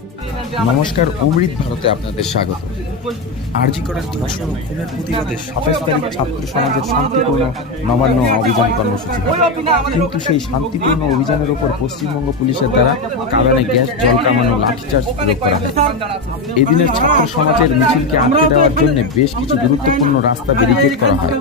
Hey. নমস্কার, অমৃত ভারতে আপনাদের স্বাগত। আরজি করার ধর্ষণ খুনের প্রতিবাদে সাতাশ তারিখ ছাত্র সমাজের শান্তিপূর্ণ নবান্ন অভিযান কর্মসূচি। কিন্তু সেই শান্তিপূর্ণ অভিযানের ওপর পশ্চিমবঙ্গ পুলিশের দ্বারা কারণে গ্যাস, জল কামানো লাঠিচার্জ প্রয়োগ করা হয়। এদিনের ছাত্র সমাজের মিছিলকে আটকে দেওয়ার জন্য বেশ কিছু গুরুত্বপূর্ণ রাস্তা ব্যারিকেড করা হয়।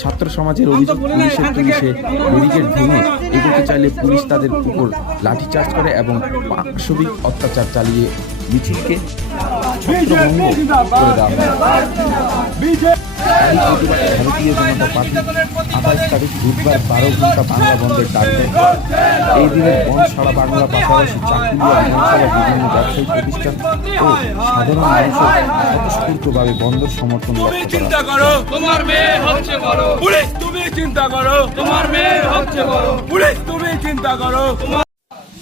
ছাত্র সমাজের অভিযোগ, পুলিশের পুলিশে ব্যারিকেড ভেঙে এগোতে চাইলে পুলিশ তাদের উপর লাঠিচার্জ করে এবং পাশবিক অত্যাচার চালিয়ে মিছিলকে ছত্রভঙ্গ করে দেওয়া তারই প্রতিবাদে ভারতীয় জনতা পার্টি আঠাশ তারিখ বুধবার বারো ঘণ্টা বাংলা বন্ধের ডাক দেয় এই দিনের বন্ধ সারা বাংলা পাশাপাশি চাকরিয়া বিধানসভা বিভিন্ন ব্যবসায়িক প্রতিষ্ঠান ও সাধারণ মানুষের স্বতঃস্ফূর্তভাবে বন্ধের সমর্থন তুমি চিন্তা করো তোমার মেয়ে হচ্ছে বড়। পুলিশ তুমি চিন্তা করো। তোমার মেয়ে হচ্ছে বড়। পুলিশ তুমি চিন্তা করো। তোমার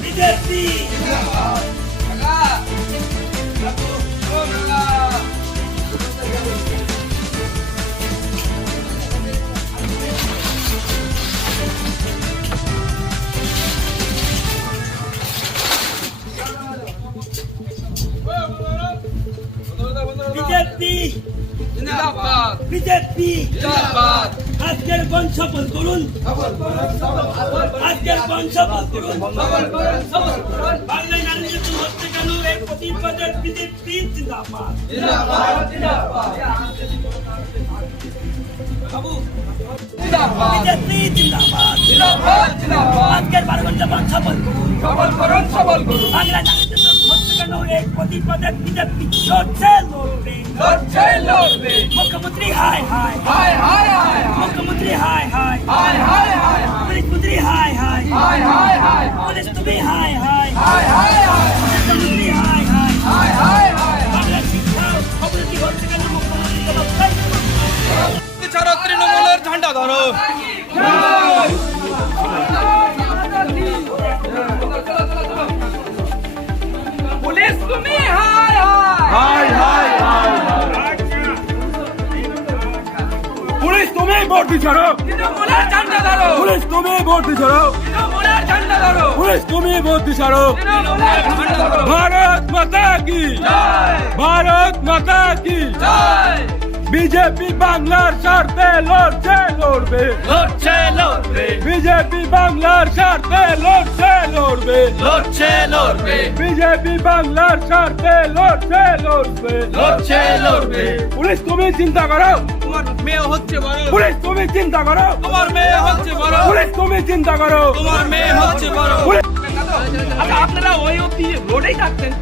বিজেপি বিজেপি। আজকের বন সফল করুন। আজকের বন সফল করুন। বাংলায় নারী হচ্ছে কেন? এই প্রতিবাদের বিজেপি জিন্দাবাদ। বাবু। বিজেপি জিন্দাবাদ। জিন্দাবাদ জিন্দাবাদ। আজকের বারো ঘণ্টা বন সফল করুন। সবল করুন সবল করুন। বাংলায় নারী হচ্ছে কেন? এই প্রতিবাদের বিজেপি লড়ছে লড়বে। ধরো। পুলিশ তুমি হায় হায় হায় হায় পুলিশ তুমি ভোট দিছাড়ো তৃণমূলের ঝান্ডা ধরো। পুলিশ তুমি ভোট দিছাড়ো তৃণমূলের ঝান্ডা ধরো। পুলিশ তুমি ভোট দিছাড়ো তৃণমূলের ঝান্ডা ধরো। ভারত মাতা কি? ভারত মাতা কি? বিজেপি বাংলার স্বার্থে লড়বে লড়ছে লড়বে। বিজেপি বাংলার স্বার্থে লড়ছে লড়বে। লড়ছে লড়বে। বিজেপি বাংলার স্বার্থে লড়ছে লড়বে। লড়ছে লড়বে। পুলিশ তুমি চিন্তা করো। তোমার মেয়ে হচ্ছে বড়। পুলিশ তুমি চিন্তা করো। তোমার মেয়ে হচ্ছে বড়। পুলিশ তুমি চিন্তা করো। তোমার মেয়ে হচ্ছে বড়। পুলিশ আচ্ছা আপনারা ওই অবধি রোডেই থাকতেন?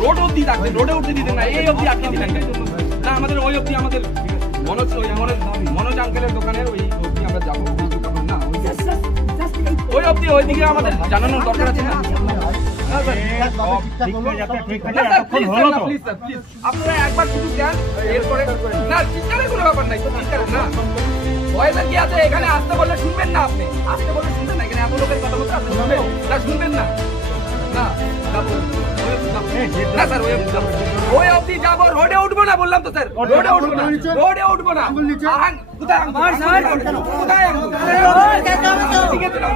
রোড অবধি থাকতেন? রোডে উঠতে দিতেন না এই অবধি আটকে দিতেন কেন? না আমাদের ওই অবধি আমাদের মনোজ ওই মনোজ মনোজ আঙ্কেলের দোকানের ওই যাব ওই না অবধি ওইদিকে আমাদের জানানোর দরকার আছে না? না। আপনারা একবার শুধু এরপরে কোনো ব্যাপার নাই তো চিৎকারের না। ভয়েসে কি আছে? এখানে আসতে বললে শুনবেন না আপনি। আসতে বললে শুনবেন না এখানে এত লোকের কথা বলতে আপনি শুনবেন না শুনবেন না। না স্যার ওই অবধি যাব। ওই অবধি যাব রোডে উঠবো না বললাম তো স্যার। রোডে উঠবো না রোডে উঠবো না। আং- কোথায় আং- কোথায় আং- কোথায় আং- ঠিক আছে না?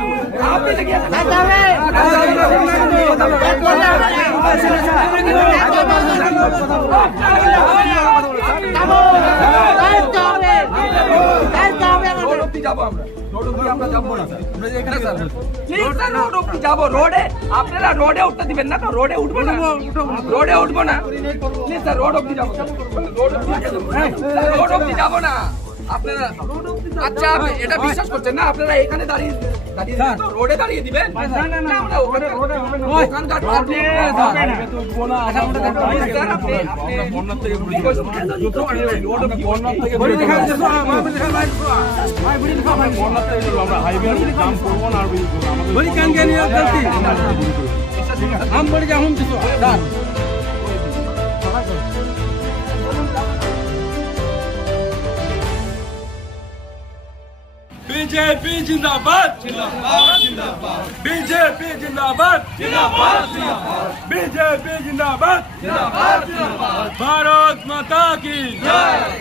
আপনি দেখি রোড অবধি যাব আমরা রোড অবধি আমরা যাব না স্যার। আমরা এখানে স্যার প্লিজ স্যার রোড অবধি যাব রোডে আপনারা রোডে উঠতে দিবেন না তো রোডে উঠবো না রোডে উঠবো না প্লিজ স্যার রোড অবধি যাব রোড অবধি যাব স্যার, রোড অবধি যাব না আপনারা আচ্ছা এটা বিশ্বাস করছেন না? আপনারা এখানে দাঁড়িয়ে দাঁড়িয়ে দিবেন আমরা হাইওয়ে কাম করব না আর বুড়ি আমাদের কেন কেন ইয়ার গলতি? আম বড় যা হুম তো बीजेपी जिंदाबाद जिंदाबाद बीजेपी जिंदाबाद जिंदाबाद बीजेपी जिंदाबाद जिंदाबाद भारत माता की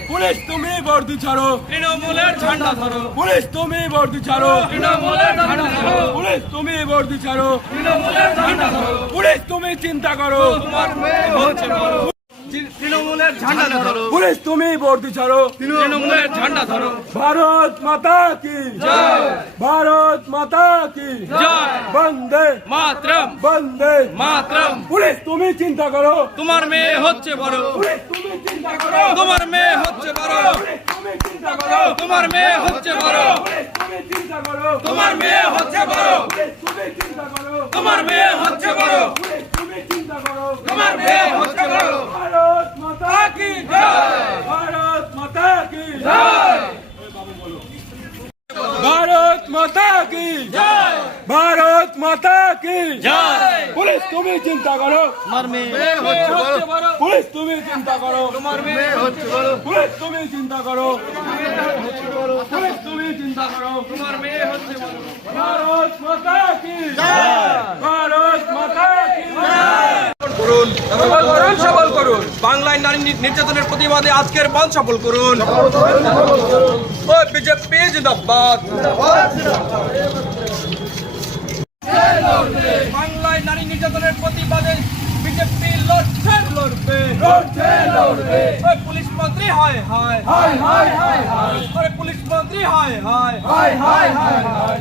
पुलिस तुम्हें वर्दी ছাড়ো তৃণমূলের ঝান্ডা ধরো পুলিশ তুমি বর্দি ছাড়ো তৃণমূলের ঝান্ডা ধরো পুলিশ তুমি বর্দি ছাড়ো তৃণমূলের ঝান্ডা ধরো পুলিশ তুমি চিন্তা করো তোমার মেয়ে হচ্ছে ঝান্ডা ধরো। পুলিশ তুমি বর্দি ছাড়ো। তৃণমূলের ঝান্ডা ধরো। ভারত মাতা কি? ভারত মাতা কি? জয়। বন্দে মাতরম। বন্দে মাতরম। পুলিশ তুমি চিন্তা করো। তোমার মেয়ে হচ্ছে বড়। পুলিশ তুমি চিন্তা করো। তোমার মেয়ে হচ্ছে বড়। তুমি চিন্তা করো। তোমার মেয়ে হচ্ছে বড়। তুমি চিন্তা করো। তোমার মেয়ে হচ্ছে বড় পুলিশ তুমি চিন্তা করো তোমার মেয়ে হচ্ছে বড় পুলিশ তুমি চিন্তা করো তোমার মেয়ে হচ্ছে বড় ভারত মাতা কি ভারত মাতা কি ভারত মাতা কি? ভারত মাতা কি? পুলিশ তুমি চিন্তা করো। তোমার মেয়ে হচ্ছে বড় পুলিশ তুমি চিন্তা করো। তোমার মেয়ে হচ্ছে বড় পুলিশ তুমি চিন্তা করো। পুলিশ তুমি চিন্তা করো। তোমার মেয়ে হচ্ছে বড় ভারত মাতা কি? ভারত মাতা কি? করুন করুন। বাংলায় নারী নির্যাতনের প্রতিবাদে আজকের বন্ধ সফল করুন। ও বিজেপি জিন্দাবাদ। বাংলায় নারী নির্যাতনের প্রতিবাদে বিজেপি লড়ছে লড়বে। লড়ছে লড়বে। ওই পুলিশ মন্ত্রী হয় হয়। হাই হাই পুলিশ মন্ত্রী হয় হয়। High high high